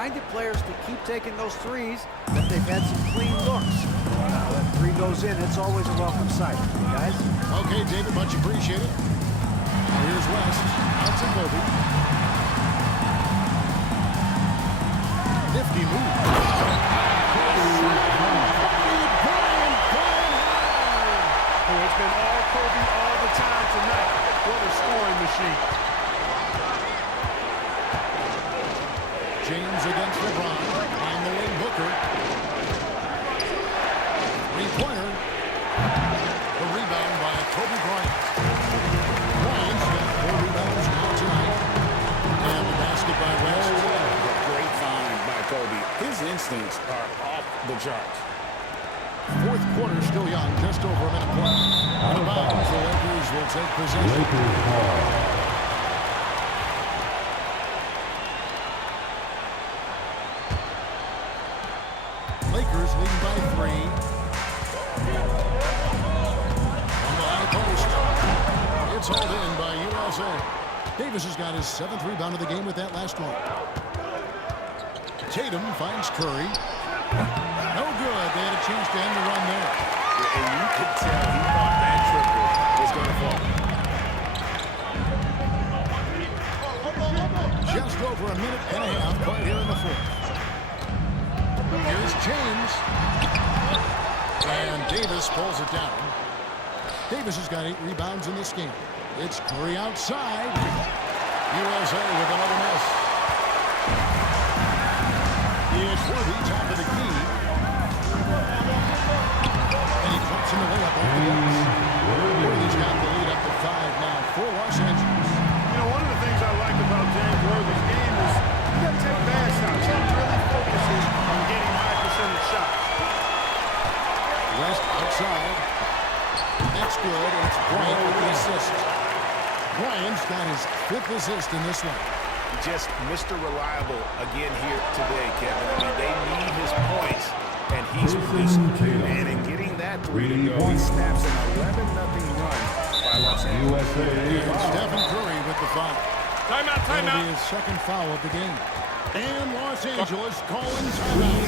reminded players to keep taking those threes, that they've had some clean looks. That three goes in, it's always a welcome sight, guys. Okay, David, much appreciated. Now here's West. Out to Kobe. Nifty move. It's been all Kobe all the time tonight. What a scoring machine. James against LeBron. On the wing, Booker. Three-pointer. A rebound by Kobe Bryant. Bryant's got 4 rebounds now tonight. And the basket by West. Great find by Kobe. His instincts are off the charts. Fourth quarter still young, just over a minute play. Out of bounds, the Lakers will take possession. Lakers leading by 3. On the high post. It's hauled in by USA. Davis has got his 7th rebound of the game with that last one. Tatum finds Curry. No good. They had a chance to end the run there. And you could tell he thought that triple was going to fall. Just over a minute and a half played here in the fourth. Here's James. And Davis pulls it down. Davis has got 8 rebounds in this game. It's Curry outside. USA with another miss. Here's Worthy, top of the key. And he drops in the layup off the glass. Worthy's got the lead up to 5 now for Los Angeles. You know, one of the things I like about James Worthy's game is you got to take bad shots. He really focuses on getting high percentage shots. West outside. That's good. It's Bryant with the assist. Bryant's got his 5th assist in this one. Just Mr. Reliable again here today, Kevin. I mean, they need his points, and he's producing. And in getting that 3 to go, he snaps an 11-0 run by Los Angeles. And Stephen Curry with the foul. Timeout, That'll timeout. be his 2nd foul of the game. And Los Angeles calling timeout.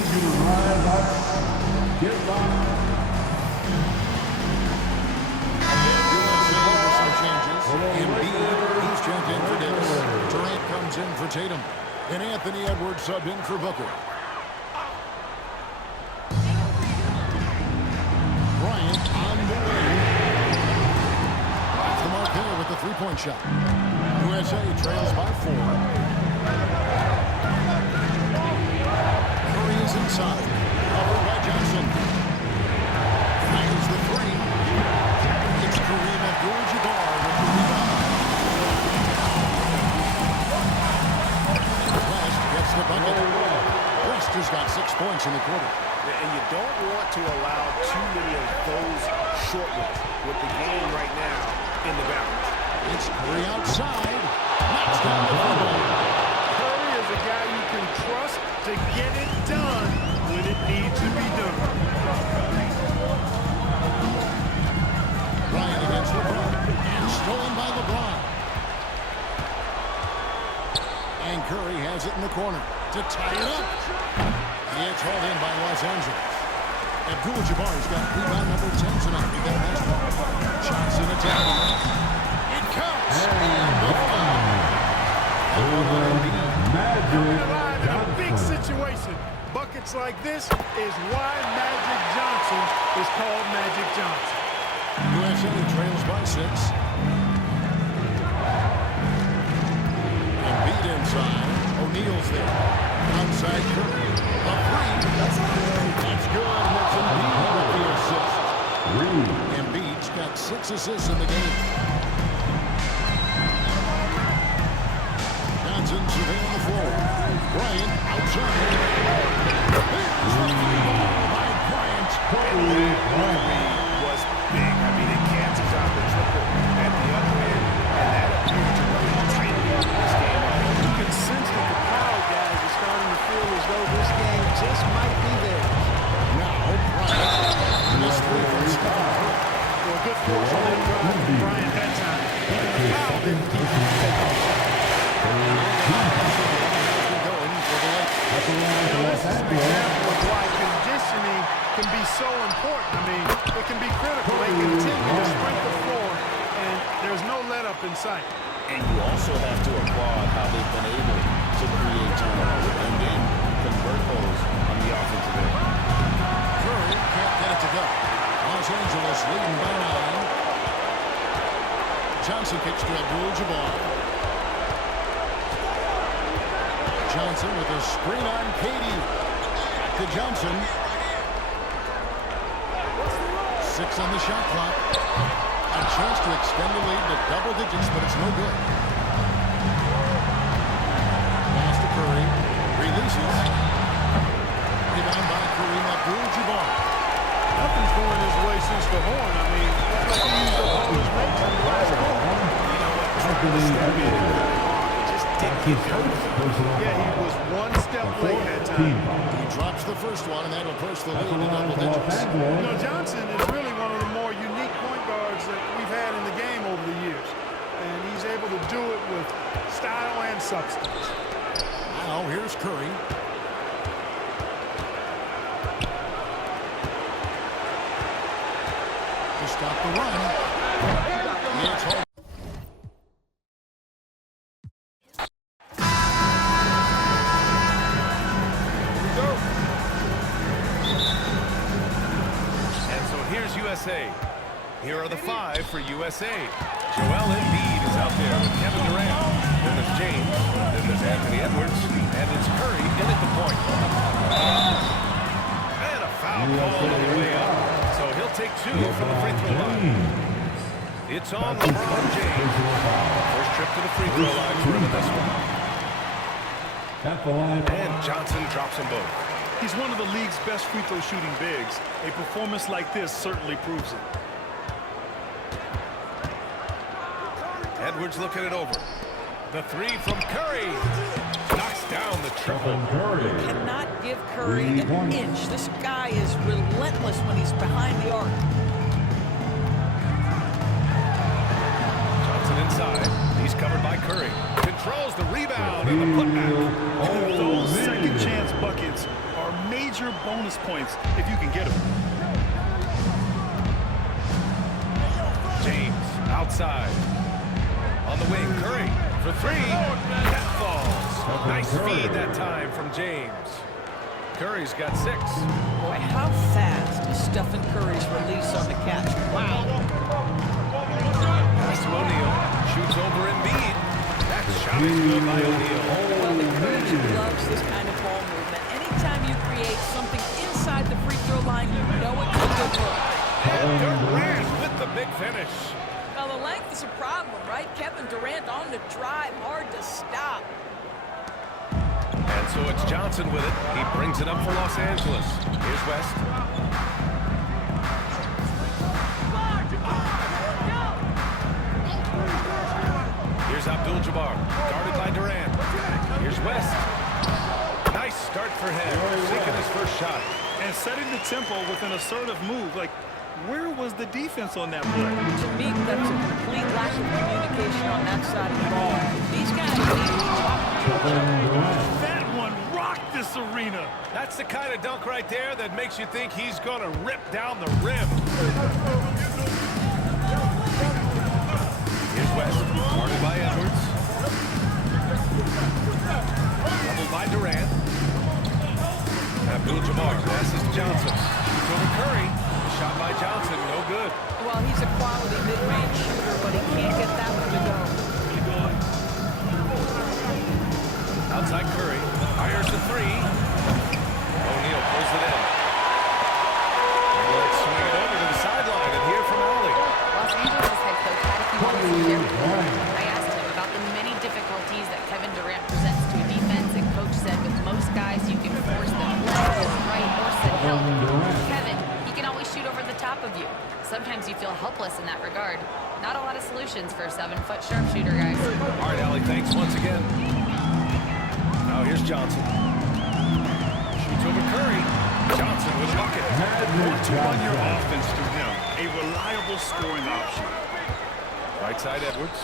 Embiid, he's checked in for Davis. Durant comes in for Tatum. And Anthony Edwards subbed in for Booker. Bryant on the wing. Off the mark there with the 3-point shot. USA trails by 4. Curry is inside. Covered by Johnson. Finds the 3. It's Kareem Abdul-Jabbar with the rebound. West gets the bucket. West has got 6 points in the quarter. And you don't want to allow too many of those short ones with the game right now in the balance. It's Curry outside. Knocks down the ball. Curry is a guy you can trust to get it done when it needs to be done. Bryant against LeBron. And stolen by LeBron. And Curry has it in the corner to tie it up. It's hauled in by Los Angeles. Abdul-Jabbar's got rebound number 10 tonight. With that last one. Johnson attacking. It counts. Alive in a big situation. Buckets like this is why Magic Johnson is called Magic Johnson. USA trails by 6. Embiid inside. O'Neal's there. Outside Curry. A 3. That's good. And that's Embiid with the assist. Embiid's got 6 assists in the game. Johnson surveilling the floor. Bryant outside. Here's the ball by Bryant. Was big. I mean, it cancels out the triple at the other end, and that appears to really tighten this game up. You can sense that the crowd, guys, is starting to feel as though this game just might be theirs. Now, Bryant. Missed 3 from Stephen Curry. Well, good force on that drive from Bryant that time. Even the foul didn't keep him from taking the shot. Going for the Lakers. example of why conditioning can be so important. I mean, it can be critical. They continue to sprint the floor, and there's no let-up in sight. And you also have to applaud how they've been able to create turnovers and then convert those on the offensive end. Curry can't get it to go. Los Angeles leading by 9. Johnson kicks to Abdul-Jabbar. Johnson with a screen on Katie. Back to Johnson. 6 on the shot clock. A chance to extend the lead to double digits, but it's no good. Pass to Curry. Releases. Rebound by Kareem Abdul-Jabbar. Nothing's going his way since the horn. I mean, that's like he used the ball as mates on the last quarter. You know what? Trying to step in and just didn't get going. Yeah, he was one step late that time. He drops the first one, and that'll push the lead to double digits. You know, Johnson is really one of the more unique point guards that we've had in the game over the years. And he's able to do it with style and substance. Now, here's Curry. To stop the run. It's home. And so here's USA. Here are the 5 for USA. Joel Embiid is out there with Kevin Durant. Then there's James. Then there's Anthony Edwards. And it's Curry in at the point. And a foul call on the way up. So he'll take 2 from the free throw line. It's on LeBron James. First trip to the free throw line for him in this one. And Johnson drops them both. He's one of the league's best free throw shooting bigs. A performance like this certainly proves it. Edwards looking it over. The 3 from Curry. Knocks down the triple. Cannot give Curry an inch. This guy is relentless when he's behind the arc. Johnson inside. He's covered by Curry. Controls the rebound and the putback. Those second chance buckets are major bonus points if you can get them. James outside. On the wing, Curry for 3. That falls. Nice feed that time from James. Curry's got 6. Boy, how fast is Stephen Curry's release on the catch? Wow. Pass to O'Neal. Shoots over Embiid. That shot is good by O'Neal. Well, the coach loves this kind of ball movement. Anytime you create something inside the free throw line, you know it's a good look. And Durant with the big finish. Now, the length is a problem, right? Kevin Durant on the drive, hard to stop. And so it's Johnson with it. He brings it up for Los Angeles. Here's West. Here's Abdul-Jabbar, guarded by Durant. Here's West. Nice start for him, sinking his first shot. And setting the tempo with an assertive move. Like, where was the defense on that play? To me, that's a complete lack of communication on that side of the ball. These guys need to talk to each other. That one rocked this arena. That's the kind of dunk right there that makes you think he's going to rip down the rim. Here's West, guarded by Edwards. Doubled by Durant. Abdul-Jabbar passes to Johnson. Shoots over Curry. Shot by Johnson, no good. Well, he's a quality mid-range shooter, but he can't get that one to go. Outside Curry. Fires the 3. O'Neal pulls it in. And let's swing it over to the sideline and hear from Allie. Los Angeles head coach had a few moments to share with me. I asked him about the many difficulties that Kevin Durant presents to a defense, and coach said with most guys you can force them left, right, or send help. Kevin, he can always shoot over the top of you. Sometimes you feel helpless in that regard. Not a lot of solutions for a 7-foot sharpshooter, guys. All right, Allie, thanks once again. Now here's Johnson. Shoots over Curry. Johnson with a bucket. Want to run your offense through him. A reliable scoring option. Right side Edwards.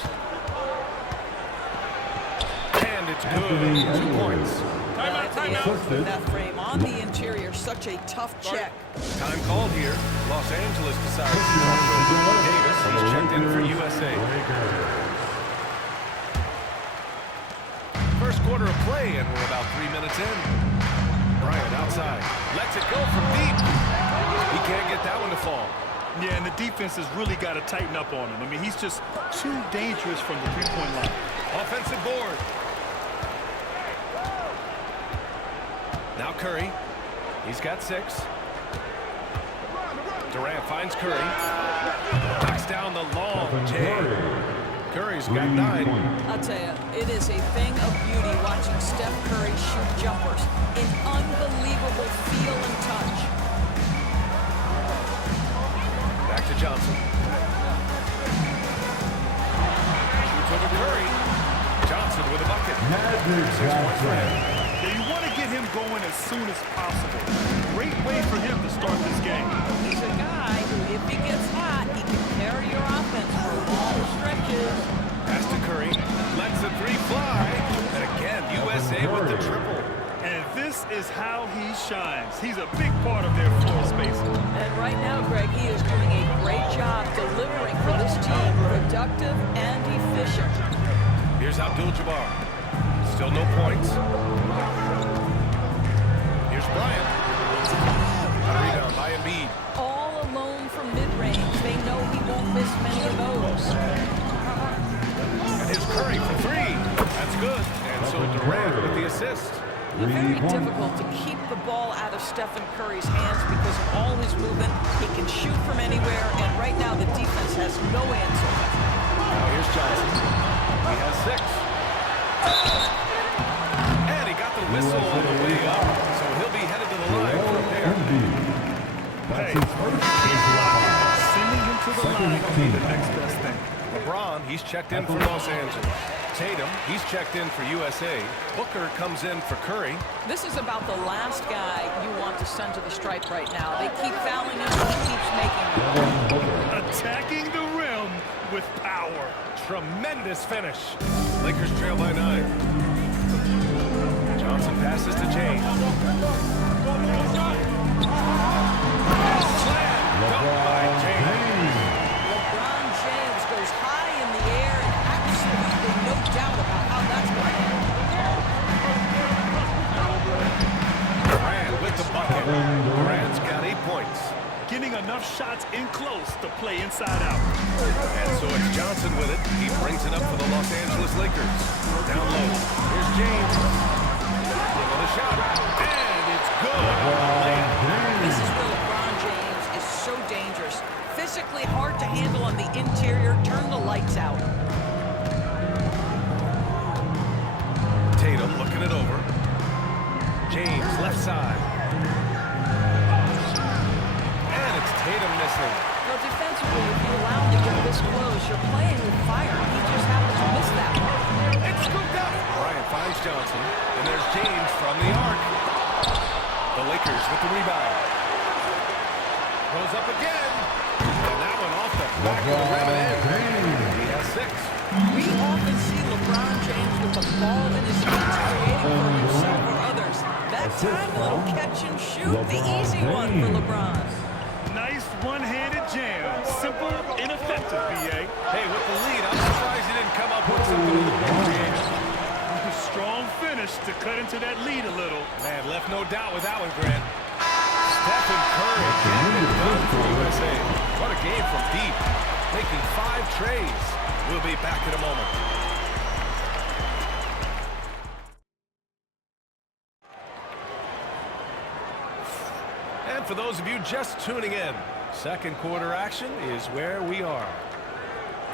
And it's good. 2 points. Well, that's the issue with that frame. on the interior. Such a tough check. Time called here. Los Angeles decides to start with Davis. He's checked in for USA. First quarter of play, and we're about 3 minutes in. Bryant outside. Lets it go from deep. He can't get that one to fall. Yeah, and the defense has really got to tighten up on him. I mean, he's just too dangerous from the three-point line. Offensive board. Now Curry. He's got 6. Durant finds Curry. Knocks down the long J. Curry's got 9. I'll tell you, it is a thing of beauty watching Steph Curry shoot jumpers. An unbelievable feel and touch. Back to Johnson. Shoots over Curry. Johnson with a bucket. 6 points for him. Yeah, you want to get him going as soon as possible. Great way for him to start this game. He's a guy who, if he gets hot, he can carry your offense for long stretches. Pass to Curry. Lets the 3 fly. And again, USA with the triple. And this is how he shines. He's a big part of their floor spacing. And right now, Greg, he is doing a great job delivering for this team, productive and efficient. Here's Abdul-Jabbar. Still no points. Here's Bryant. Rebound by Embiid. All alone from mid-range. They know he won't miss many of those. And here's Curry for 3. That's good. And so Durant with the assist. Very difficult to keep the ball out of Stephen Curry's hands because of all his movement. He can shoot from anywhere, and right now the defense has no answer. Now here's Johnson. He has 6. And he got the whistle on the way up, so he'll be headed to the line from there. Hey, he's blocking. Sending him to the line will be the next best thing. LeBron, he's checked in for Los Angeles. Tatum, he's checked in for USA. Booker comes in for Curry. This is about the last guy you want to send to the stripe right now. They keep fouling him, he keeps making them. Attacking the rim with power. Tremendous finish. Lakers trail by 9. Johnson passes to James. Slam! Dunk by James. LeBron James goes high in the air and absolutely no doubt about how that's going to end. Durant with the bucket. Durant's got 8 points. Getting enough shots in close to play inside out. And so it's Johnson with it. He brings it up for the Los Angeles Lakers. Down low. Here's James. Another shot. And it's good. This is where LeBron James is so dangerous. Physically hard to handle on the interior. Turn the lights out. Tatum looking it over. James left side. And it's Tatum missing. Well, defensively, if you allow him to get this close, you're playing with fire. He just happens to miss that one. It's scooped up. Bryant finds Johnson. And there's James from the arc. The Lakers with the rebound. Goes up again. And that one off the back of the rim and in. He has 6. We often see LeBron James with the ball in his hands creating for himself or others. That time, a little catch and shoot, the easy one for LeBron. Nice one-handed jam. Simple and effective, B.A. Hey, with the lead, I'm surprised he didn't come up with something a little more creative. Strong finish to cut into that lead a little. Man, left no doubt with that one, Grant. Stephen Curry getting it done for USA. What a game from deep. Making 5 trays. We'll be back in a moment. And for those of you just tuning in, second quarter action is where we are.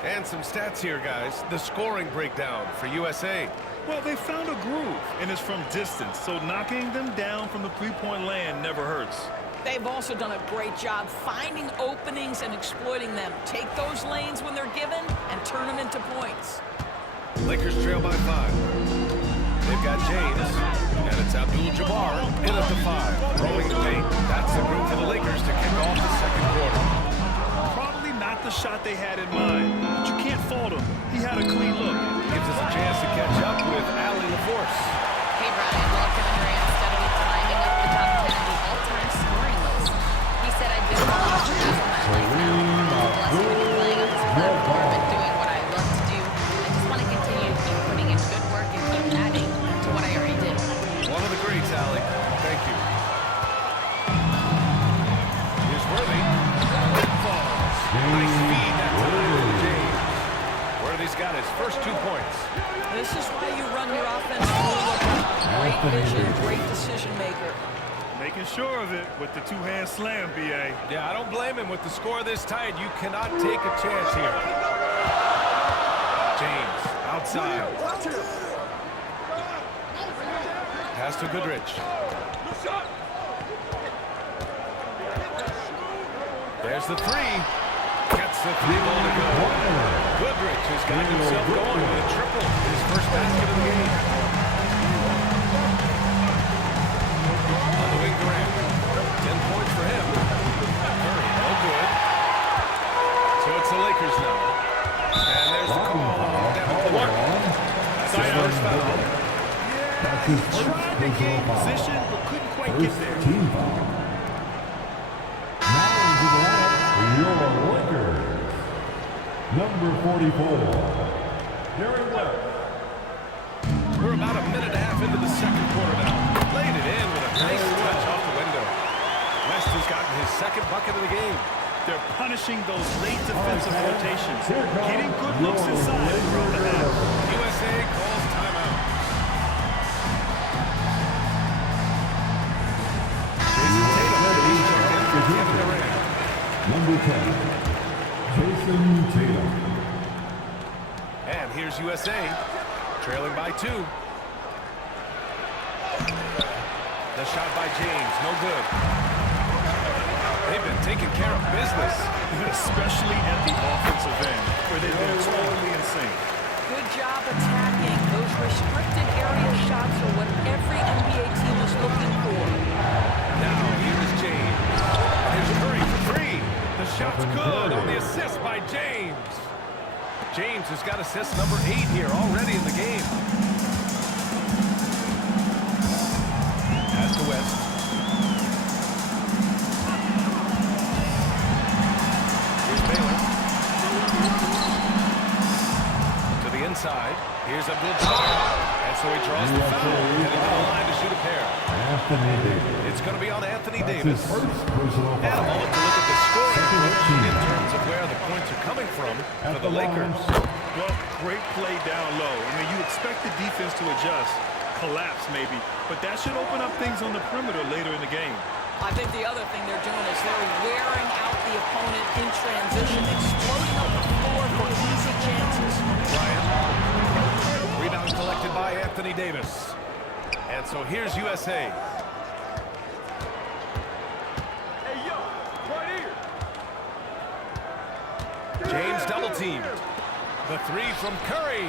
And some stats here, guys. The scoring breakdown for USA. Well, they found a groove, and it's from distance, so knocking them down from the three-point land never hurts. They've also done a great job finding openings and exploiting them. Take those lanes when they're given and turn them into points. Lakers trail by 5. They've got James, and it's Abdul-Jabbar in at the 5. Rolling the paint. That's the group for the Lakers to kick off the second quarter. Probably not the shot they had in mind, but you can't fault him. He had a clean look. Gives us a chance to catch up with Allie LaForce. Hey, Brian, welcome in. We're steadily climbing up the top his first 2 points. This is why you run your offense through LeBron. Great vision, great decision maker. Making sure of it with the two-hand slam, B.A. Yeah, I don't blame him. With the score this tight, you cannot take a chance here. James, outside. Pass to Goodrich. There's the three. Gets the three ball to go. Goodrich has got himself going with a triple. His first basket of the game. On the wing, Durant. 10 points for him. Curry, no good. So it's the Lakers now. And there's the call. Devin Booker. That's his first foul. He tried to gain position, but couldn't quite get there. Team foul. Now into the lineup, your Lakers. Number 44, Jerry West. We're about a minute and a half into the second quarter now. Laid it in with a nice touch off the window. West has gotten his second bucket of the game. They're punishing those late defensive rotations, getting good looks inside throughout the half. USA calls timeout. Jason Tatum is checked in for Kevin Durant. Number 10, Jason Tatum. And here's USA, trailing by 2. The shot by James, no good. They've been taking care of business. Especially at the offensive end, where they've been totally insane. Good job attacking. Those restricted area shots are what every NBA team is looking for. Now, here is James. Here's Curry for 3. The shot's good on the assist by James. James has got assist number 8 here already in the game. Pass to West. Here's Baylor. To the inside. Here's Abdul-Jabbar. And so he draws the foul. Heading to the line to shoot a pair. Anthony Davis. It's going to be on Anthony That's Davis. his first personal And a foul. moment to look at the scoring Second in terms of where the points are coming from for the Lakers. Well, great play down low. I mean, you expect the defense to adjust, collapse maybe, but that should open up things on the perimeter later in the game. I think the other thing they're doing is they're wearing out the opponent in transition, exploding up the floor for easy chances. Bryant. Rebound collected by Anthony Davis. And so here's USA. James double teamed. The 3 from Curry.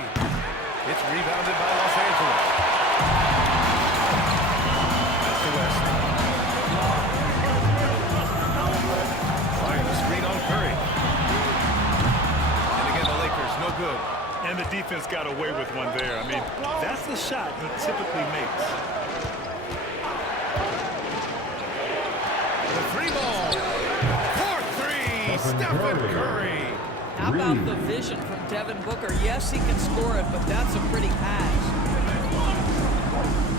It's rebounded by Los Angeles. That's the West. Flying the screen on Curry. And again, the Lakers, no good. And the defense got away with one there. I mean, that's the shot he typically makes. The 3 ball. 4-3. Stephen Curry. How about the vision from Devin Booker? Yes, he can score it, but that's a pretty pass.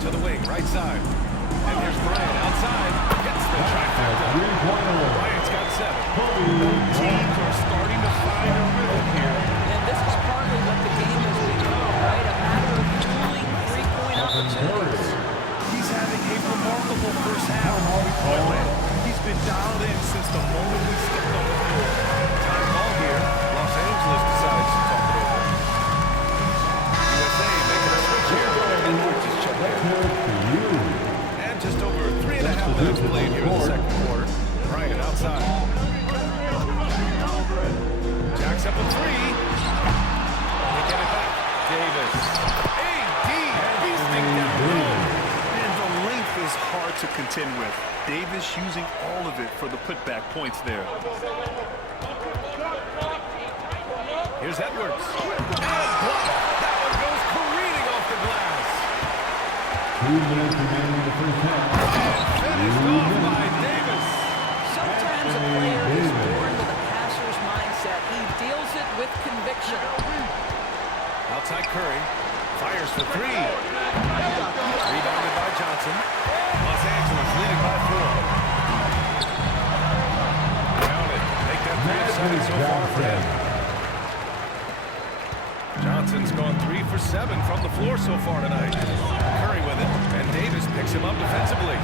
To the wing, right side. And here's Bryant outside. Gets the trifecta. Bryant's got 7. Teams are starting to find a rhythm here. And this is partly what the game has become, right? A matter of pooling three-point opportunities. He's having a remarkable first half. He's been dialed in since the moment we stepped on the floor. Time ball here. Los Angeles decides to talk it over. USA making a switch here. Edwards is checked in. And just over 3.5 minutes played here in the second quarter. Bryant outside. Jacks up a 3. They get it back. Davis. AD beasting down low. And the length is hard to contend with. Davis using all of it for the putback points there. Here's Edwards. And blocked. That one goes careening off the glass. 2 minutes remaining in the first half. Finished off by Davis. Sometimes a player is born with a passer's mindset. He deals it with conviction. Outside Curry. Fires for 3. Rebounded by Johnson. Los Angeles leading by 4. Count it. Make that 3 of 7 so far for him. Johnson 7 from the floor so far tonight. Curry with it, and Davis picks him up defensively.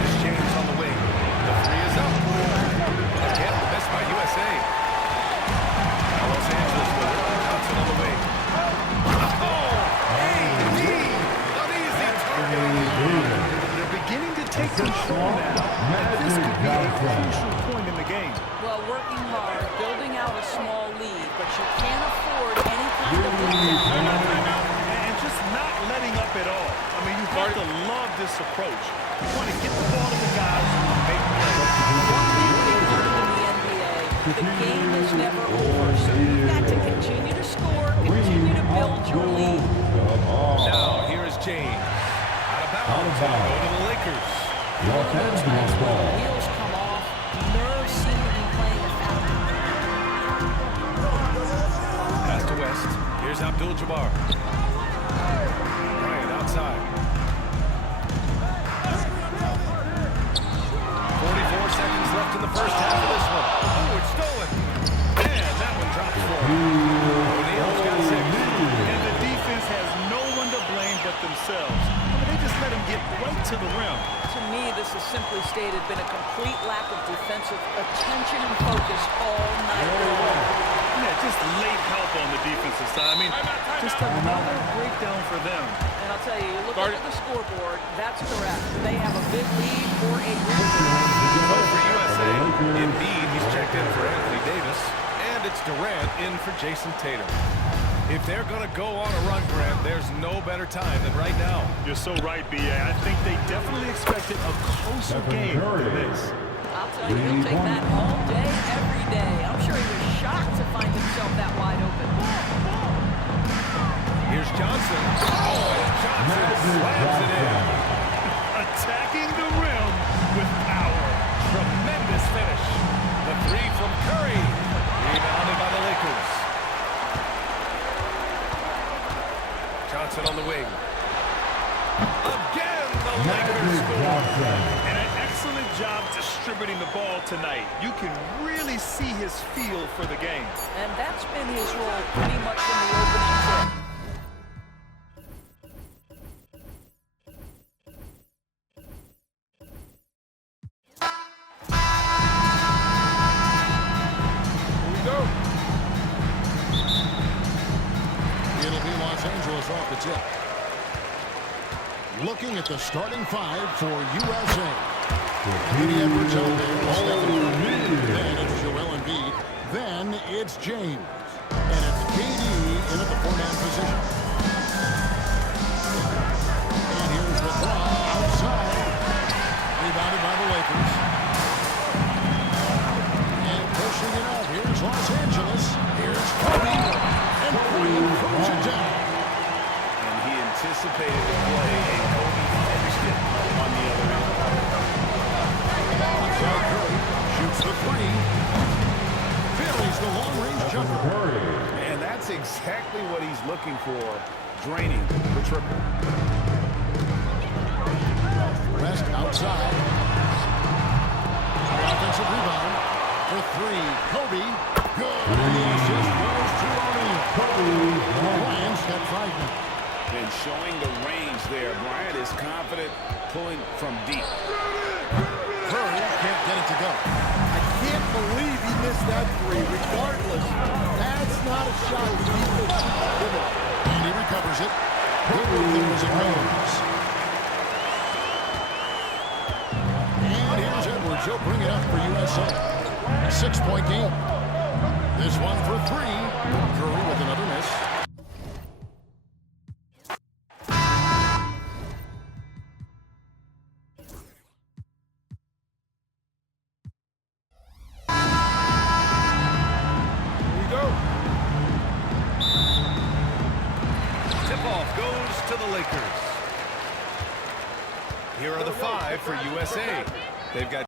This James on the wing. The three is up. Again, the miss by USA. Now Los Angeles with it. Johnson on the wing. Oh! AD! An easy target. They're beginning to take control now, and this could be a crucial point in the game. Well, working hard, building out a small lead, but you can't afford any kind of letdown. And just not letting up at all. I mean, you have to love this approach. You want to get the ball to the guys who make plays. One thing we've learned in the NBA, the game is never over, so you've got to continue to score, continue to build your lead. Now, here is James. Out of bounds. Go to the Lakers. Los Angeles ball. Wheels come off, nerves seem to be playing a factor. Pass to West. Here's Abdul-Jabbar. Bryant outside. 44 seconds left in the first half of this one. Oh, it's stolen. And that one drops for him. O'Neal's got 6. And the defense has no one to blame but themselves. I mean, they just let him get right to the rim. To me, this has simply stated been a complete lack of defensive attention and focus all night long. Yeah, just late help on the defensive side. I mean, just another breakdown for them. And I'll tell you, you look at the scoreboard, that's correct. They have a big lead for a reason. So for USA, Embiid, he's checked in for Anthony Davis, and it's Durant in for Jason Tatum. If they're going to go on a run, Grant, there's no better time than right now. You're so right, B.A. I think they definitely expected a closer game than this. I'll tell you, he'll take that all day, every day. I'm sure he was shocked to find himself that wide open. Here's Johnson. Oh, and Johnson slams it in. Attacking the rim with power. Tremendous finish. The three from Curry. Rebounded by the Lakers. Johnson on the wing. Again, the Lakers score. And an excellent job distributing the ball tonight. You can really see his feel for the game. And that's been his role pretty much in the opening trip. Here we go. It'll be Los Angeles off the tip. Looking at the starting 5 for USA. Anthony Edwards out there. Stephen Curry. Then it's Joel Embiid. Then it's James. And it's KD in at the 4-man position. And here's LeBron outside. Rebounded by the Lakers. And pushing it up. Here's Los Angeles. Here's Kobe. And Green throws it down. And he anticipated the play, and Kobe finished it on the other end. Outside Curry shoots the 3. Buries the long-range jumper. And that's exactly what he's looking for, draining the triple. West outside. The offensive rebound. The 3. Kobe. Good. The assist goes to O'Neal. Bryant step 5. And showing the range there. Bryant is confident pulling from deep. Curry can't get it to go. I can't believe he missed that 3. Regardless, that's not a shot the defense should give it. And he recovers it. There as it goes. And here's Edwards. He'll bring it up for USA. 6-point game. This one for 3. Curry with another miss. Tip-off goes to the Lakers. Here are the 5 for USA. They've got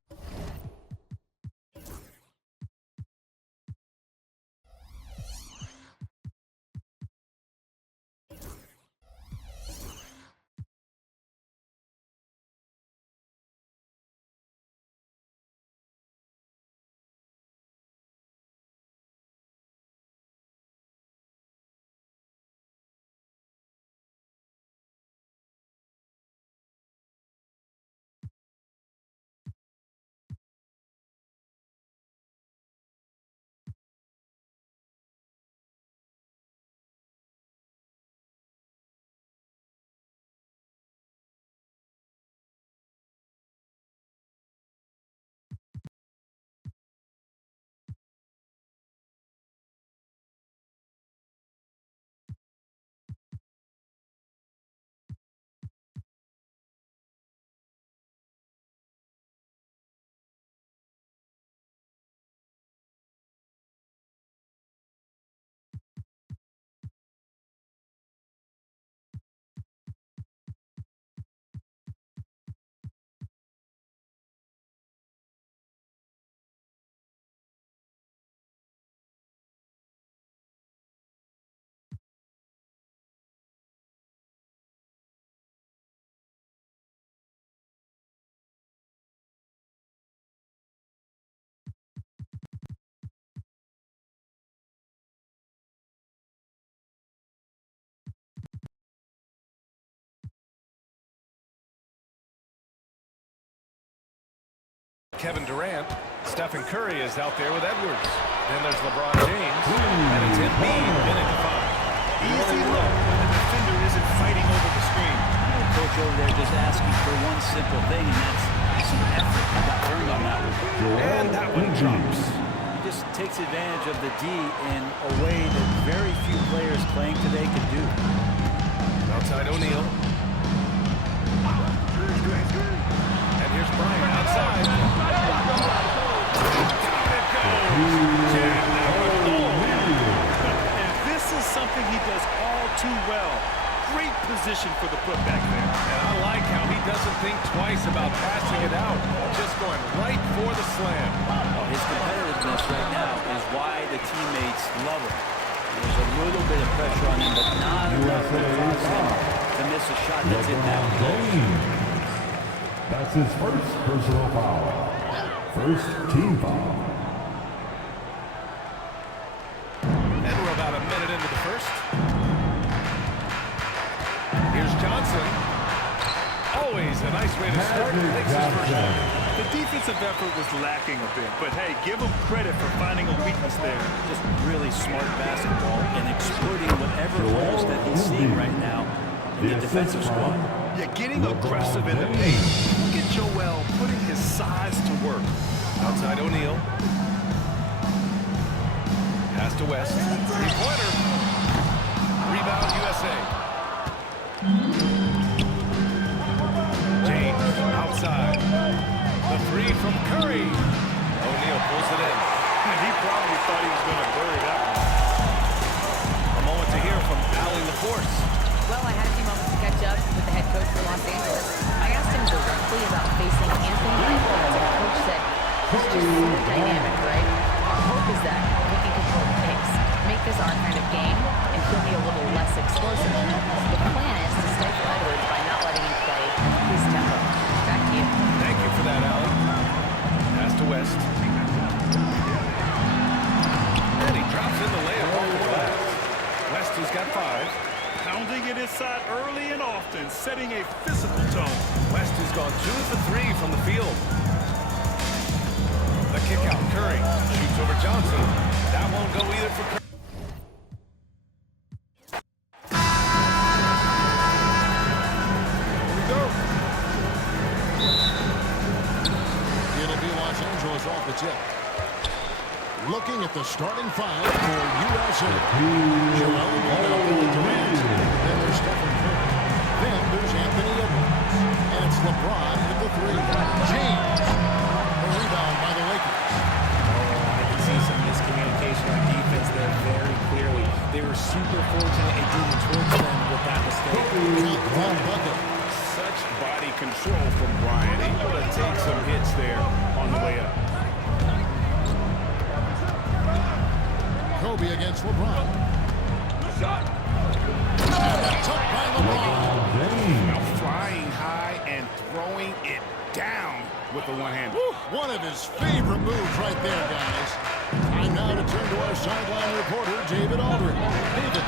Kevin Durant. Stephen Curry is out there with Edwards. Then there's LeBron James. And it's Embiid, minute to 5. Easy look. The defender isn't fighting over the screen. Coach over there just asking for one simple thing, and that's some effort. He got burned on that one. And that one drops. Just takes advantage of the D in a way that very few players playing today can do. Outside O'Neal. And here's Bryant outside. Down it goes. Jam that one home. And this is something he does all too well. Great position for the putback there. And I like how he doesn't think twice about passing it out. Just going right for the slam. Oh, his competitiveness right now is why the teammates love him. There's a little bit of pressure on him, but not enough to cause him to miss a shot that's in that close. That's his first personal foul. First team foul. And we're about a minute into the first. Here's Johnson. Always a nice way to start. Takes his first shot. The defensive effort was lacking a bit, but hey, give him credit for finding a weakness there. Just really smart basketball and exploiting whatever holes that he's seeing right now in the defensive squad. Yeah, getting aggressive in the paint. Look at Joel putting his size to work. Outside O'Neal. Pass to West. Three-pointer. Rebound USA. James outside. The three from Curry. O'Neal pulls it in. He probably thought he was going to bury that one. A moment to hear from Allie LaForce. Well, I had a few moments to catch up with the head coach for Los Angeles. I asked him directly about facing Anthony Edwards, and the coach said, he's just so dynamic, right? Our hope is that we can control the pace, make this our kind of game, and he'll be a little less explosive. The plan is to stifle Edwards by not letting him play his tempo. Back to you. Thank you for that, Allie. Pass to West. And he drops in the layup off the glass. West has got 5. Pounding it inside early and often, setting a physical tone. West has gone 2 for 3 from the field. The kick out, Curry shoots over Johnson. That won't go either for Curry. Here we go. It'll be Los Angeles off the tip. Looking at the starting 5 for USA. Joel Embiid, Durant. Then there's Stephen Curry. Then there's Anthony Edwards. And it's LeBron at the 3. James. A rebound by the Lakers. I can see some miscommunication on defense there very clearly. They were super fortunate it didn't towards them with that mistake. One bucket. Such body control from Bryant. Able to take some hits there on the way up. Kobe against LeBron. Took by LeBron. Now flying high and throwing it down with the one hand. One of his favorite moves right there, guys. Time now to turn to our sideline reporter, David Aldridge. David.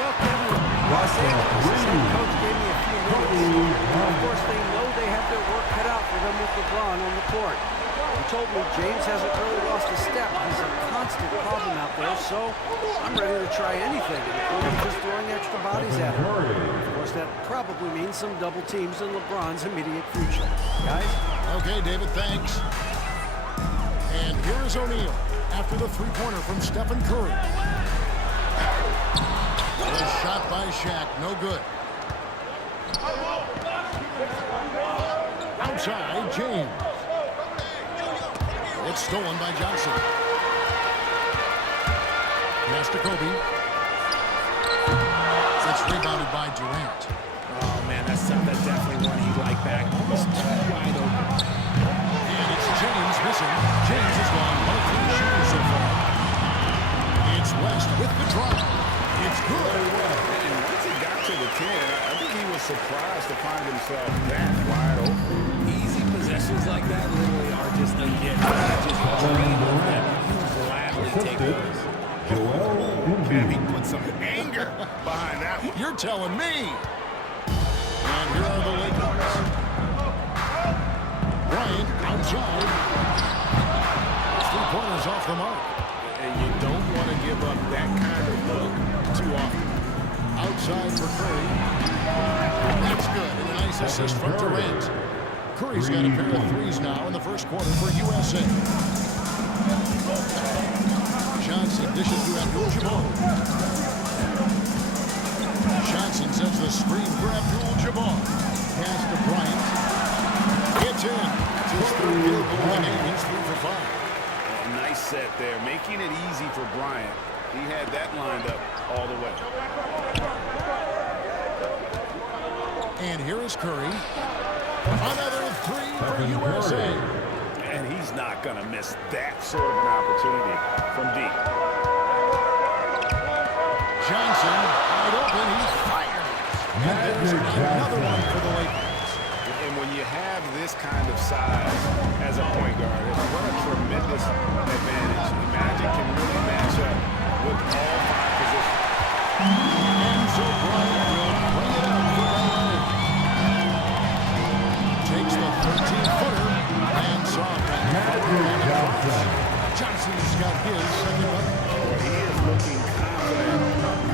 Well, Kevin, Los Angeles, the coach gave me a few minutes. Of course, they know they have their work cut out for them with LeBron on the court. He told me James hasn't really lost a step. He's a constant problem out there, so I'm ready to try anything, including just throwing extra bodies at him. Of course, that probably means some double teams in LeBron's immediate future. Guys? Okay, David, thanks. And here is O'Neal after the three-pointer from Stephen Curry. A shot by Shaq, no good. Outside, James. It's stolen by Johnson. Pass to Kobe. It's rebounded by Durant. Oh, man, that's definitely one he'd like back. Almost too wide open. And it's James missing. James has gone 1 of 3 shooters so far. It's West with the drive. It's good. And once he got to the 10, I think he was surprised to find himself that wide open. Easy possessions like that literally are just a gift. Just dream of them. You gladly take those. Can he put some anger behind that one? You're telling me. And here are the Lakers. Bryant outside. the mark. And you don't want to give up that kind of look too often. Outside for Curry. That's good. And a nice assist from Durant. Curry's got a pair of threes now in the first quarter for USA. Johnson dishes to Abdul-Jabbar. Johnson sends the screen for Abdul-Jabbar. Pass to Bryant. It's in. It's his third field goal of the game. He's 3 for 5. Nice set there, making it easy for Bryant. He had that lined up all the way. And here is Curry. Another three for USA. And he's not going to miss that sort of an opportunity from deep. Johnson, wide open, he's fired. And there's another one for the Lakers. And when you have this kind of size as a point guard, what a tremendous advantage. The Magic can really match up with all 5 positions. And so Bryant will bring it up for LA. Takes the 13-footer and soft. Johnson's got his second bucket. He is looking confident.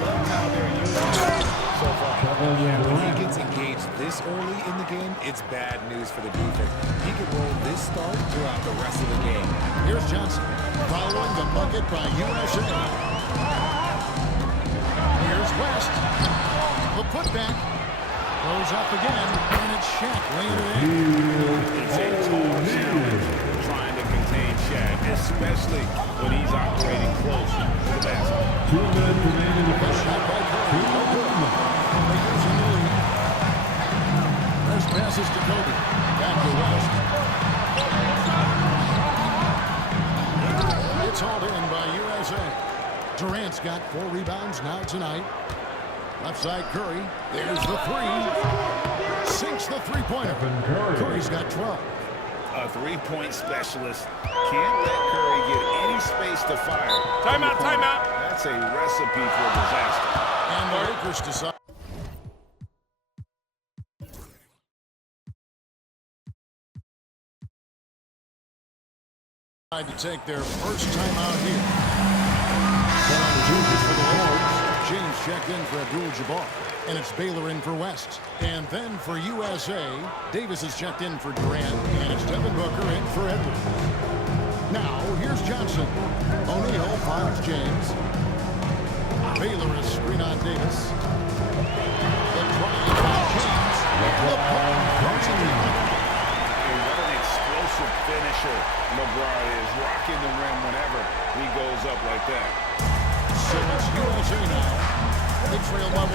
Love how they're using it so far. When he gets engaged this early in the game, it's bad news for the defense. He can roll this start throughout the rest of the game. Here's Johnson following the bucket by USA. Here's West. The putback goes up again, and it's Shaq laying it in. It's a tall challenge trying to contain Shaq, especially when he's operating close to the basket. 2 minutes remaining in the first. Shot by Curry. No good. Lakers in the lead. First passes to Kobe. Back to West. It's hauled in by USA. Durant's got 4 rebounds now tonight. Left side Curry. There's the three. Sinks the three-pointer. Curry's got 12. A three-point specialist can't let Curry get any space to fire. Timeout, timeout. That's a recipe for disaster. And the Lakers decide to take their first time out here. For the Lakers. James checked in for Abdul-Jabbar. And it's Baylor in for West. And then for USA, Davis is checked in for Durant. And it's Devin Booker in for Edwards. Now, here's Johnson. O'Neal finds James. Baylor is screen on Davis. The try by James. LeBron goes in. And what an explosive finisher LeBron is, rocking the rim whenever he goes up like that. So it's USA now. They trail by 1.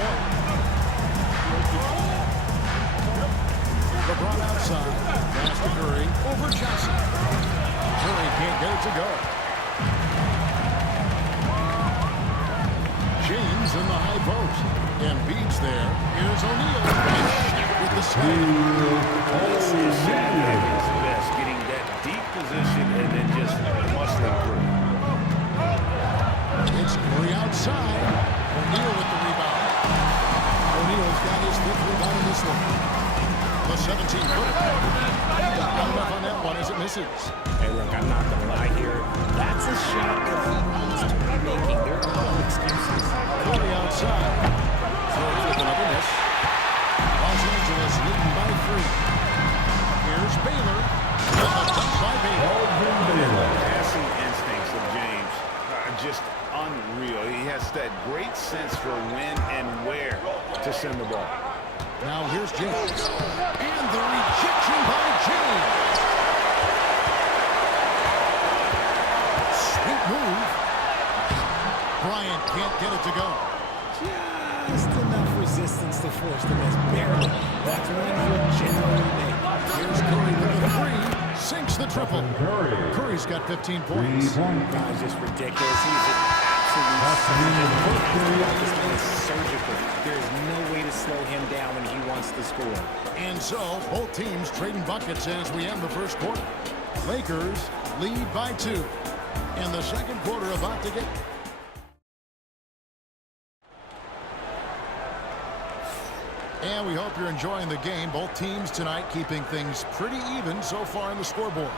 LeBron outside. Pass to Curry. Over Johnson. Curry can't get it to go. James in the high post. Embiid's there. Here's O'Neal. With the steal. This is Shaq at his best, getting that deep position and then just muscling through. It's Curry outside. O'Neal with the rebound. O'Neal's got his 5th rebound in this one. The 17-footer. Got enough on that one as it misses. Hey, look, I'm not going to lie here. That's a shot that he needs to be making. There are no excuses. Curry outside. Throws with another miss. Los Angeles leading by 3. Here's Baylor. A dunk by Baylor. Passing instincts of James are just unreal. He has that great sense for when and where to send the ball. Now here's James. And the rejection by James. Sweet move. Bryant can't get it to go. Just enough resistance to force the miss. Barely. That's one he'll generally make. Here's Curry with the 3. Sinks the triple. Curry's got 15 points. Guy's just ridiculous. He's an absolute this man is surgical. There is no way to slow him down when he wants to score. And so, both teams trading buckets as we end the first quarter. Lakers lead by 2. And the second quarter about to get... And we hope you're enjoying the game. Both teams tonight keeping things pretty even so far on the scoreboard.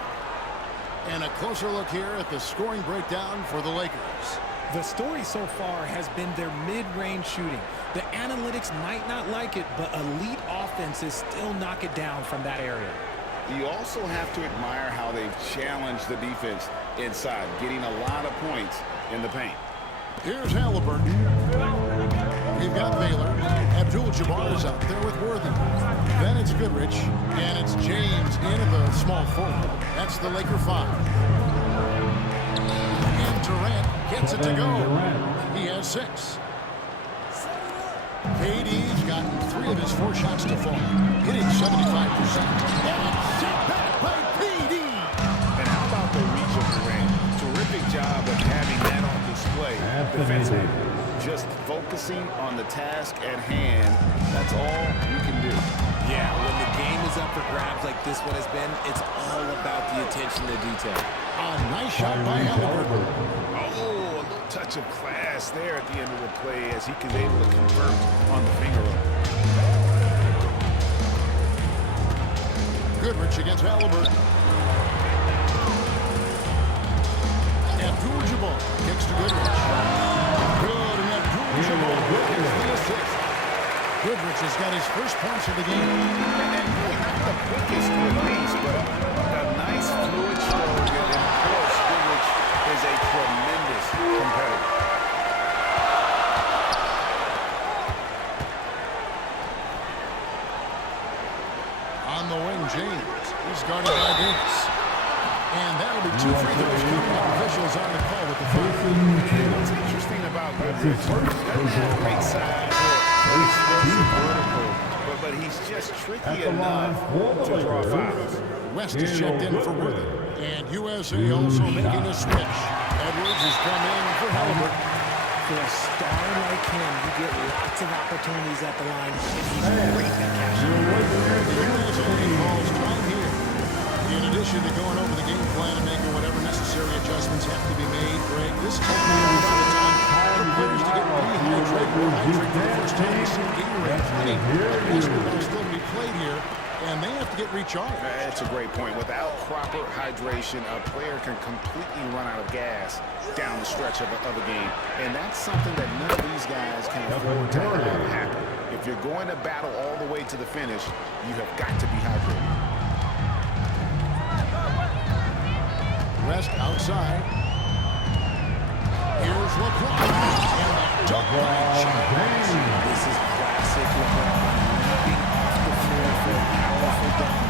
And a closer look here at the scoring breakdown for the Lakers. The story so far has been their mid-range shooting. The analytics might not like it, but elite offenses still knock it down from that area. You also have to admire how they've challenged the defense inside, getting a lot of points in the paint. Here's Halliburton. We've got Baylor. Abdul-Jabbar is out there with Worthy. Then it's Goodrich, and it's James in at the small forward. That's the Laker 5. And Durant gets it to go. He has 6. KD's gotten 3 of his 4 shots to fall, hitting 75%. And set back by KD. And how about the reach of Durant? Terrific job of having that on display defensively. Just focusing on the task at hand. That's all you can do. Yeah, when the game is up for grabs like this one has been, it's all about the attention to detail. A nice shot by Halliburton. Oh, a little touch of class there at the end of the play as he was able to convert on the finger roll. Goodrich against Halliburton. Abdul-Jabbar kicks to Goodrich. Good, and Abdul-Jabbar gets the assist. Goodrich has got his first points of the game. And really not the quickest release, but a nice fluid stroke. And of course, Goodrich is a tremendous competitor. On the wing, James. He's guarded by Davis. And that'll be 2 free throws coming up. Officials on the call with the first. What's interesting about Goodrich, doesn't have great size or vertical, but he's just tricky enough to draw fouls. West is checked in for Worthy. And USA also making a switch. Edwards has come in for Halliburton. For a star like him, you get lots of opportunities at the line, and he's great at catching. The USA calls time here. In addition to going over the game plan and making whatever necessary adjustments have to be made, Greg, this is taking a lot of time for players to get rehydrated for the first time in some game range. I mean, basketball is still to be played here, and they have to get recharged. That's a great point. Without proper hydration, a player can completely run out of gas down the stretch of a game. And that's something that none of these guys can afford to have happen. If you're going to battle all the way to the finish, you have got to be hydrated. West outside. Here's LeBron. And the dunk by James. This is classic LeBron leaping off the floor for a powerful dunk.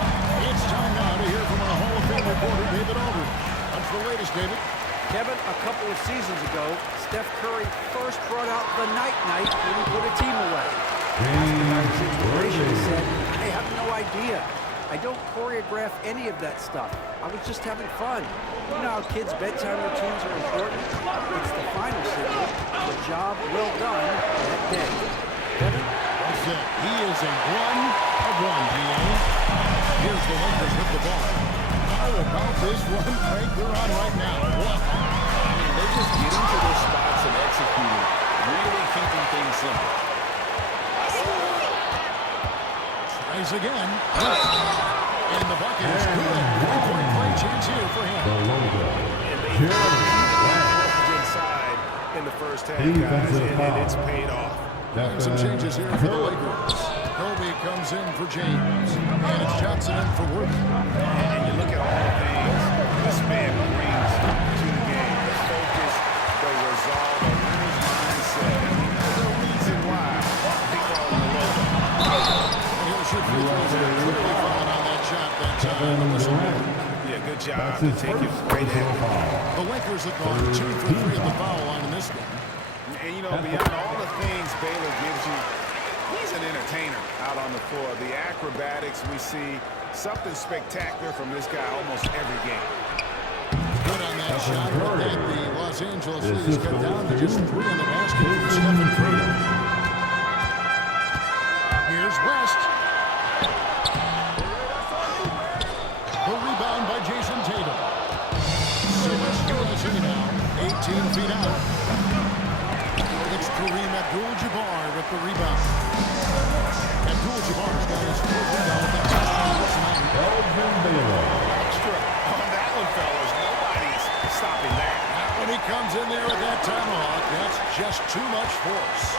It's time now to hear from our Hall of Fame reporter, David Aldridge. What's the latest, David? Kevin, a couple of seasons ago, Steph Curry first brought out the night-night when he put a team away. After the situation, he said, I have no idea. I don't choreograph any of that stuff. I was just having fun. You know how kids' bedtime routines are important? It's the final signal. The job well done that day. Kevin? That's it. He is a 1 of 1, D.A. Here's the Lakers with the ball. How about this one break they're on right now? What? I mean, they're just getting to their spots and executing, really keeping things simple. Tries again. And the bucket is good. 3-point play chance here for him. Inside in the first half, guys, and it's paid off. And some changes here for the Lakers. Kobe comes in for James. And it's Johnson in for Worthy. And you look at all the things this man brings to the game. The focus, the resolve, the winner's mindset. I mean, there's no reason why they call him the logo. And he'll shoot free throws here. Clearly falling on that shot that time. Yeah, good job to take it right in. The Lakers have gone 2 for 3 at the foul line in this game. And, you know, beyond all the things Baylor gives you, he's an entertainer out on the floor. The acrobatics we see, something spectacular from this guy almost every game. Good on that shot, but then the Los Angeles Leafs cut down to just 3 on the basket from Stephen Curry. Here's West. The rebound by Jason Tatum. So it's USA now, 18 feet out. It's Kareem Abdul-Jabbar with the rebound. Abdul-Jabbar's got his 4th rebound. That's tonight. Elgin Baylor. Extra on that one, fellas. Lands in there with that tomahawk. That's just too much force.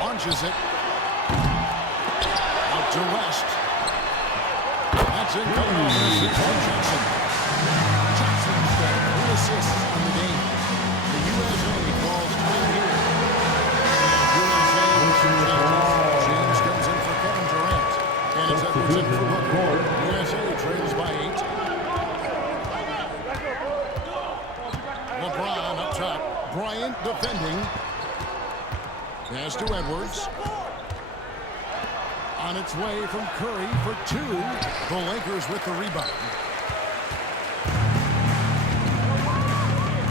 Launches it. Out to West. That's in coming off an assist from Johnson. Johnson's got 3 assists in the game. The USA falls 2 here. James comes in for Kevin Durant. And it's Edwards in for Booker. USA trails by 8. LeBron up top. Bryant defending. Pass to Edwards. On its way from Curry for 2. The Lakers with the rebound.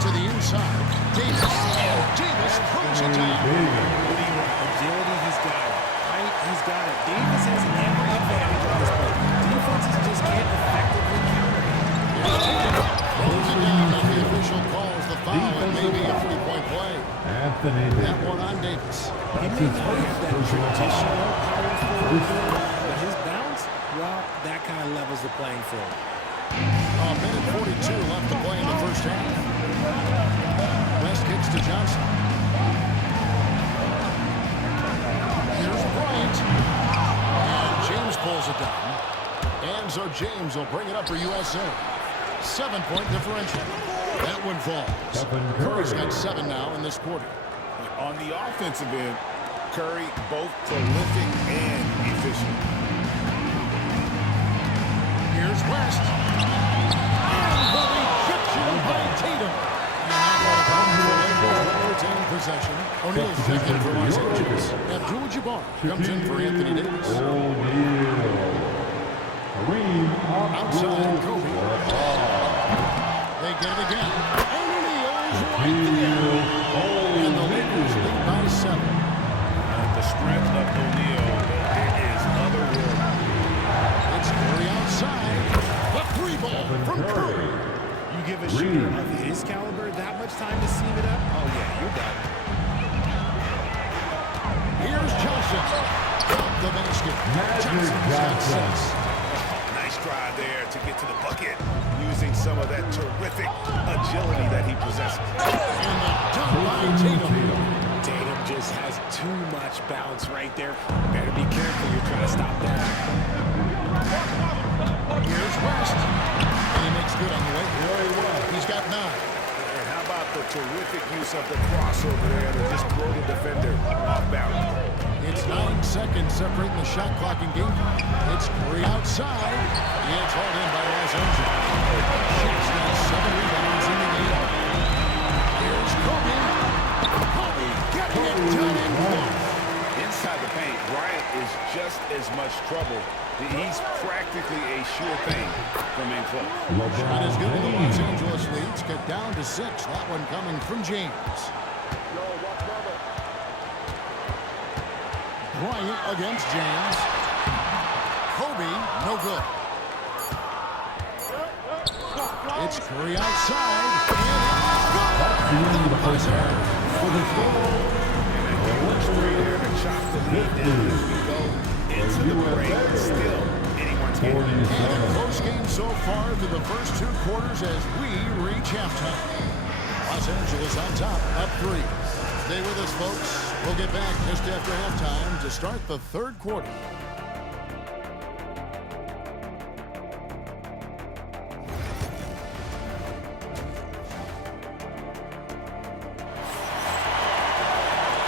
To the inside. Davis. Davis throws it down. Agility, he's got it. Height, he's got it. Davis has every advantage on this play. Defenses just can't effectively counter him. Throws it down. The official calls the foul and maybe a 3-point play. Anthony That Davis. one on Davis. He may not have that traditional power forward, but his bounce, well, that kind of levels the playing field. A minute 42 left to play in the first half. West kicks to Johnson. Here's Bryant. And James pulls it down. And so James will bring it up for USA. 7-point differential. That one falls. Curry's got 7 now in this quarter. On the offensive end, Curry both prolific and efficient. Here's West. And the rejection by Tatum. Retain possession. O'Neal's checked in for Los Angeles. Abdul-Jabbar comes in for Anthony Davis. Outside Kobe. They get it again. O'Neal's right there. And the Lakers lead by 7. The strength of O'Neal, it is otherworldly. It's Curry outside. The 3-ball from Curry. You give a shooter of his caliber that much time to seam it up, oh yeah, you're done. Here's Johnson. Off the basket. Johnson's got 6. Nice drive there to get to the bucket, using some of that terrific agility that he possesses. And the dunk by Tatum. Tatum just has too much bounce right there. Better be careful, you're trying to stop that. Here's West. And he makes good on the way. He's got 9. And how about the terrific use of the crossover there to just throw the defender off balance? It's 9 seconds separating the shot clock and game clock. It's Curry outside. It's hauled in by Los Angeles. Shaq's got 7 rebounds in the game. Here's Kobe. Kobe getting it done in close. Inside the paint, Bryant is just as much trouble. He's practically a sure thing from in close. Shot is good. The Los Angeles leads get down to 6. That one coming from James. Bryant against James. Kobe, no good. It's Curry outside. And it's good. Works free there to chop the lead down as we go into the break. Still, anyone's game. And a close game so far through the first 2 quarters as we reach halftime. Los Angeles on top, up 3. Stay with us, folks. We'll get back just after halftime to start the 3rd quarter.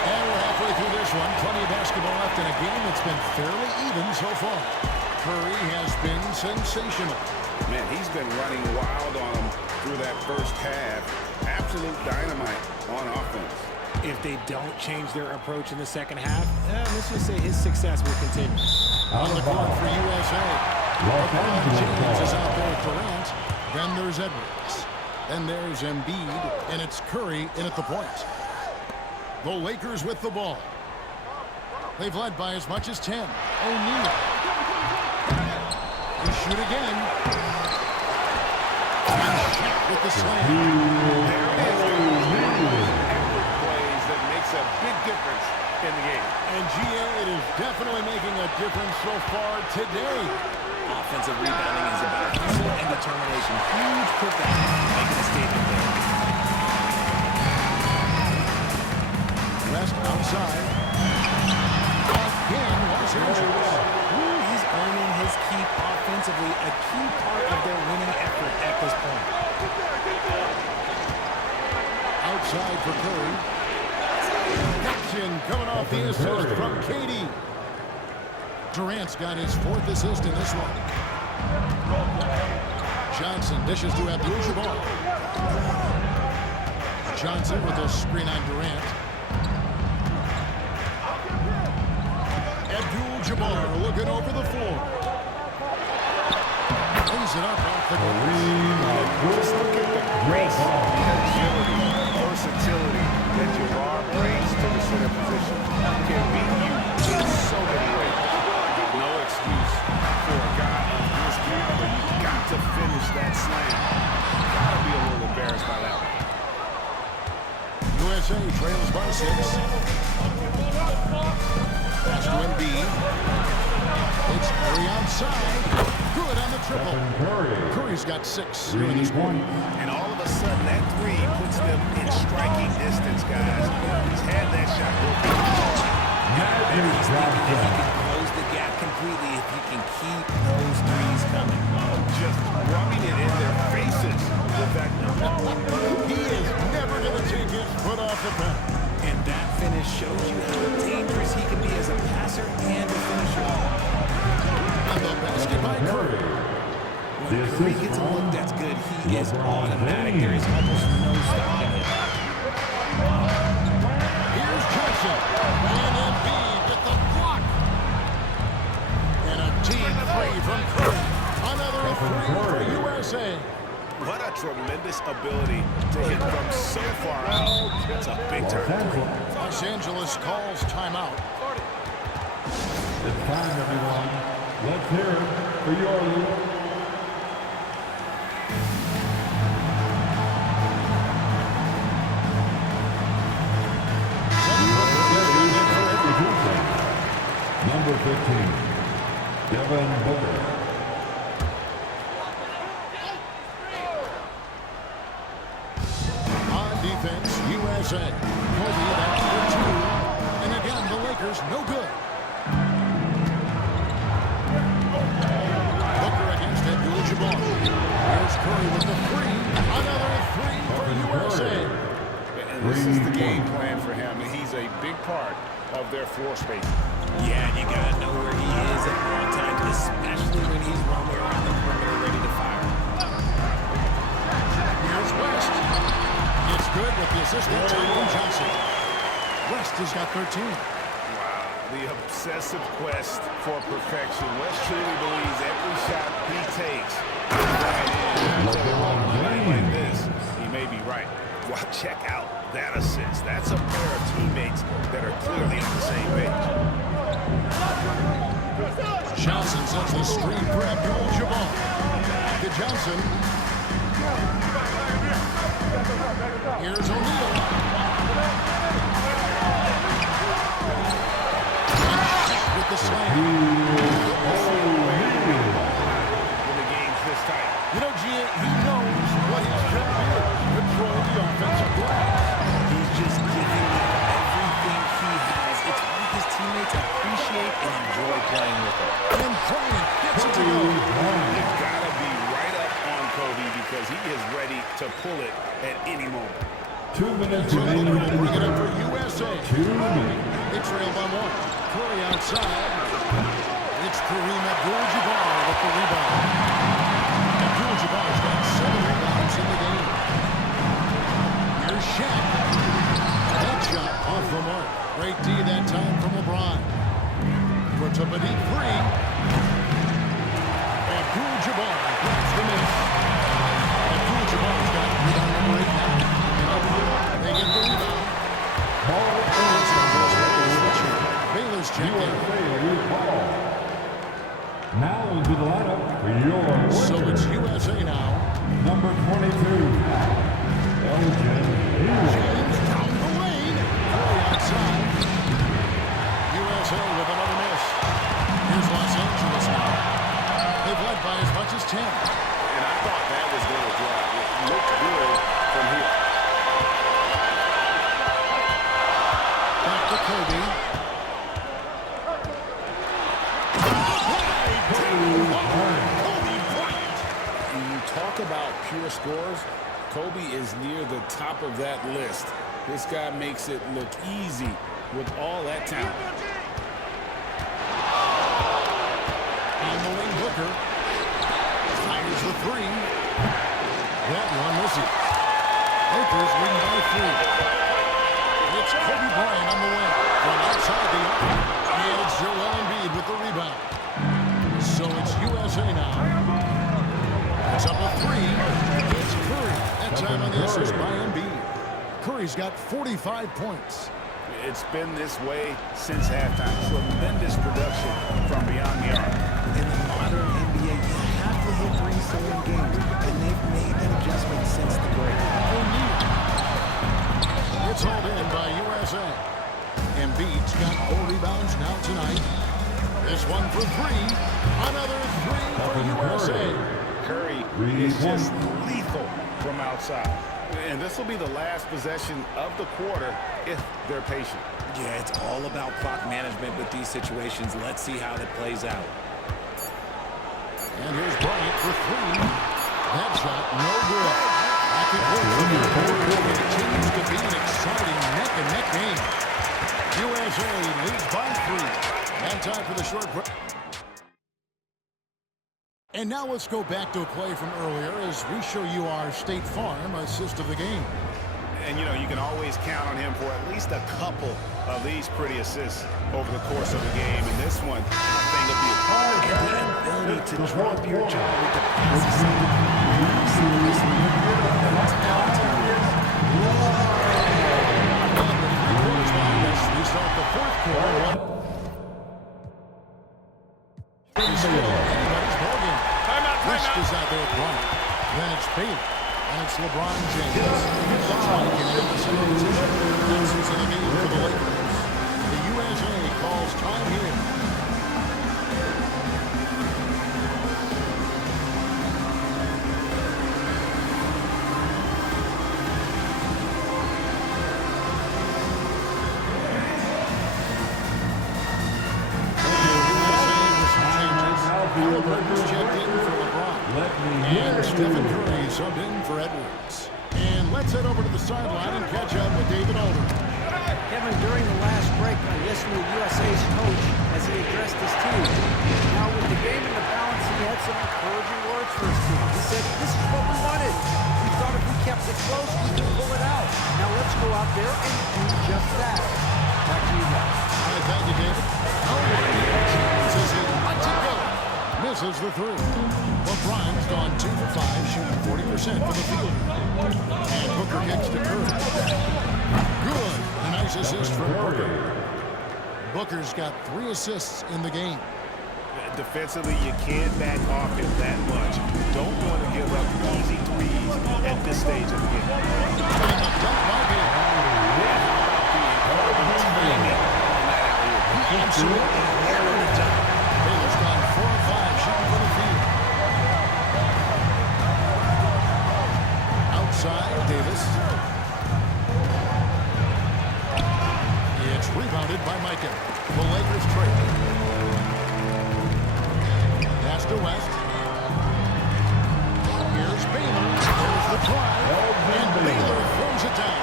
And we're halfway through this one. Plenty of basketball left in a game that's been fairly even so far. Curry has been sensational. Man, he's been running wild on him through that first half. Absolute dynamite on offense. If they don't change their approach in the second half, let's just say his success will continue. On the court for USA. LeBron James is out there with Durant. Then there's Edwards. Then there's Embiid. And it's Curry in at the point. The Lakers with the ball. They've led by as much as 10. O'Neal. They shoot again. And Shaq with the slam. There it is. Plays that makes a big difference in the game. And GA, it is definitely making a difference so far today. Offensive rebounding is about hustle and determination. Huge putback, making a statement there. West outside. Again, Los Angeles. He's earning his keep offensively, a key part of their winning effort at this point. Outside for Curry. Action coming off the assist from Katie. Durant's got his 4th assist in this one. Johnson dishes to Abdul-Jabbar. Johnson with a screen on Durant. Abdul-Jabbar looking over the floor. Brings it up off the glass. Just look at the grace, the agility, versatility that Jabbar brings to the center position. Can beat you in so many ways. No excuse for a guy of his caliber. You've got to finish that slam. Got to be a little embarrassed by that one. USA trails by 6. Pass to Embiid. It's Curry outside. Good on the triple. Curry's got 6 here in this one. And all of a sudden, that 3 puts them in striking distance, guys. He's had that shot. He's thinking if he can close the gap completely, if he can keep those threes coming. Just rubbing it in their faces. The fact He is never going to take his foot off the pedal. And that finish shows you how dangerous he can be as a passer and a finisher. And the basket by Curry. When Curry gets a look that's good, he is automatic. There is almost no stopping it. Here's Johnson. And Embiid with the block. And a deep 3 from Curry. Another 3 for USA. What a tremendous ability to hit from so far out. That's a big turn. Los Angeles calls timeout. It's time, everyone. Let's hear it for your Number 15, Devin Booker. On defense, USA. Kobe back for 2. And again, the Lakers no good. Booker against Abdul-Jabbar. Here's Curry with the 3. Another 3 for USA. And this is the game plan for him. He's a big part of their floor space. Yeah, you gotta know where he is at all times, especially when he's roaming around the perimeter ready to fire. Here's West. It's good with the assist that time from Johnson. West has got 13. Wow, the obsessive quest for perfection. West truly believes every shot he takes is right in. Like this, he may be right. Well, check out that assist. That's a pair of teammates that are clearly on the same page. Johnson sets the screen for Abdul-Jabbar. To Johnson. Here's O'Neal. With the slam. When the game's this tight. You know, Gia, he knows what his job is. Control the offensive glass. He's just giving it everything he has. It's what his teammates appreciate and enjoy playing with him. And Bryant gets it to go. You've got to be right up on Kobe because he is ready to pull it at any moment. 2 minutes So remaining Booker to in bring the it up third. for USA. 2 minutes. They trail by 1. Curry outside. It's Kareem Abdul-Jabbar with the rebound. Abdul-Jabbar's got 7 rebounds in the game. Here's Shaq. That shot off the mark. Great D that time from LeBron. Puts up a deep 3. Abdul-Jabbar grabs the miss. Abdul-Jabbar's got rebound number 8 now. They get the rebound. Baylor's checked in. Now into the lineup for your So winner. it's USA now. Number 22, Elgin Hayes. James down the lane. Curry outside. USA with another miss. Here's Los Angeles now. They've talk about pure scores, Kobe is near the top of that list. This guy makes it look easy with all that talent. Handling Booker. Fires the three. That one misses. Lakers win by 3. It's Kobe Bryant on the wing. From outside the arc. And it's Joel Embiid with the rebound. So it's USA now. It's up a 3. It's Curry. That time on the assist by Embiid. Curry's got 45 points. It's been this way since halftime. Tremendous production from beyond the arc. In the modern NBA, you have to hit threes to win games, and they've made that adjustment since the break. It's hauled in by USA. Embiid's got 4 rebounds now tonight. This one for 3. Another 3 for USA. Curry is just lethal from outside. And this will be the last possession of the quarter if they're patient. Yeah, it's all about clock management with these situations. Let's see how that plays out. And here's Bryant for 3. That shot, no good. Back it works. It continues to be an exciting neck-and-neck game. USA leads by 3. And time for the short break. And now let's go back to a play from earlier as we show you our State Farm assist of the game. And, you know, you can always count on him for at least a couple of these pretty assists over the course of the game. And this one, I think will be a And the ability to drop your jaw with the passes. We start the fourth quarter. Risk is out there at Bryant. Then it's Bailey. And it's LeBron James. Looks like an innocent position. That's in the game for the Lakers. The USA calls time here. Halliburton's checked in for LeBron. And Stephen Curry subbed in for Edwards. And let's head over to the sideline and catch up with David Aldridge. Kevin, during the last break, I listened to USA's coach as he addressed his team. Now, with the game in the balance, he had some encouraging words for his team. He said, this is what we wanted. We thought if we kept it close, we could pull it out. Now, let's go out there and do just that. Back to you guys. All right, thank you, David. Misses the 3. LeBron's gone 2 for 5, shooting 40% from the field. And Booker kicks to Curry. Good. A nice assist from Booker. Booker's got 3 assists in the game. Defensively, you can't back off him that much. Don't want to give up easy threes at this stage of the game. And the dunk by Bailey. Absolutely hammered the dunk. Baylor's gone 4 of 5 shooting for the field. Outside, Davis. It's rebounded by Micah. The Lakers trade. Pass to West. Here's Baylor. There's the try. And Baylor throws it down.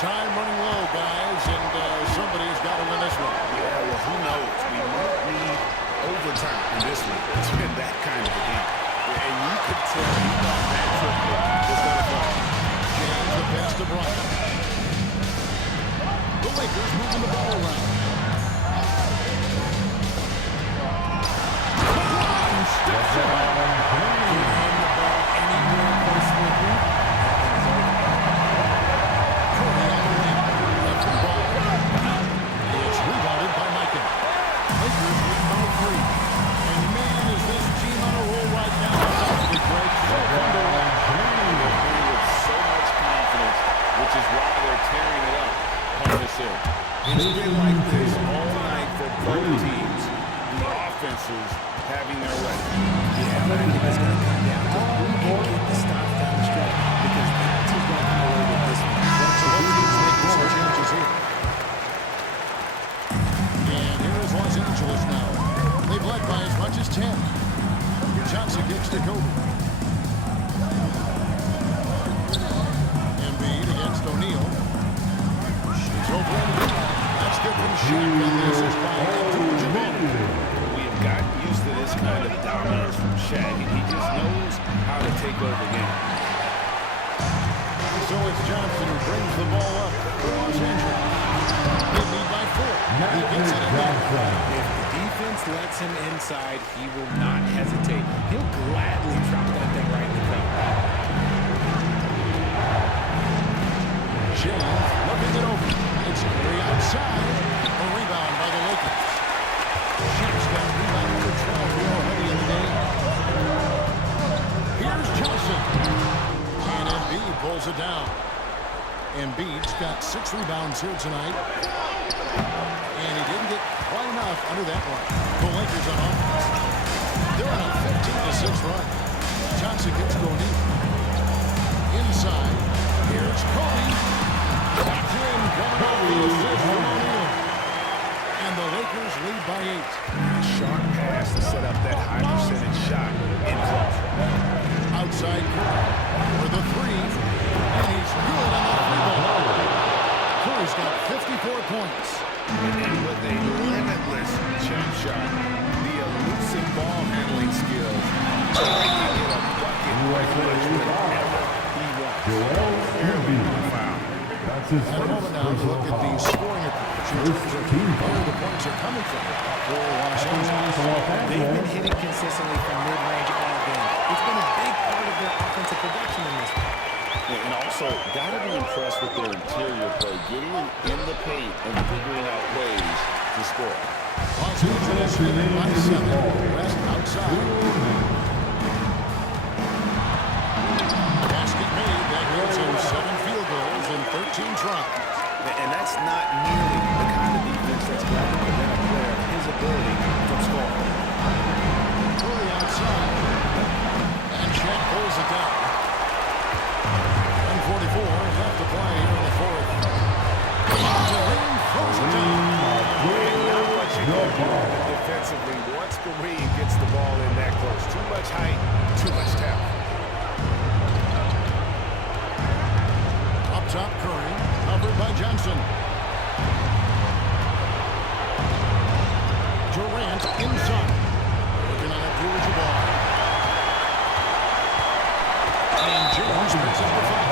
Time running low, guys, and somebody's got to win this one. Yeah, well, who knows? We might need overtime in this one. It's been that kind of a game. And you could tell he thought that triple was going to come. James the pass to Bryant. The Lakers moving the ball around. LeBron steps in. Give him the ball anywhere close with him. Curry on the wing. Left the ball. It's rebounded by Micah. Lakers win by 3. And man, is this team on a roll right now. That's the great Thunder. With so much confidence, which is why they're tearing it up on this hill. It's been like this all night for both teams. The offenses having their way. Yeah, but I think it's going to come down to who can get the stops down the stretch, because that's who's going to come away with this one. So both teams making some changes here. And here is Los Angeles now. They've led by as much as 10. Johnson kicks to Kobe. Embiid against O'Neal. She's over Embiid. That's good from Shaq on the assist by Abdul-Jabbar. We have gotten used to this kind of dominance from Shaq, and he just knows how to take over games. So it's Johnson who brings the ball up for Los Angeles. They lead by 4. He gets it in there. If the defense lets him inside, he will not hesitate. He'll gladly drop that thing right in the paint. James looking it over. It's Curry outside. A rebound by the Lakers. Shaq's got rebound number 12 real heavy in the game. Here's Johnson. And Embiid pulls it down. Embiid's got 6 rebounds here tonight. And he didn't get quite enough under that one. The Lakers on offense. They're on a 15-6 run. Johnson gets to O'Neal. Inside. Here's Kobe. Back in. Coming off the assist from O'Neal. And the Lakers lead by 8. Sharp pass to set up that high percentage shot in close. Outside Curry for the 3. And he's good on the 3-ball. Curry's got 54 points. And with a limitless jump shot, the elusive ball handling skills, making it a bucket whenever he wants. Joel Embiid. That's his And a first moment now to look at the scoring approach in terms of where the points are coming from for Los Angeles. They've been hitting consistently from mid-range all game. It's been a big part of their offensive production in this one. And also, got to be impressed with their interior play, getting in the paint and figuring out ways to score. Los Angeles leading by 7. West outside. Basket made. That gives him 7 field goals and 13 tries. And that's not nearly the kind of defense that's going to prevent a player of his ability from scoring. Curry outside. And Shaq pulls it down. 1:44 left to play here in the 4th. Kareem throws it down. Not much you can do defensively once Kareem gets the ball in that close. Too much height, too much talent. Up top, Curry, covered by Johnson. Durant inside. Working on Abdul-Jabbar. And Jones picks up the foul.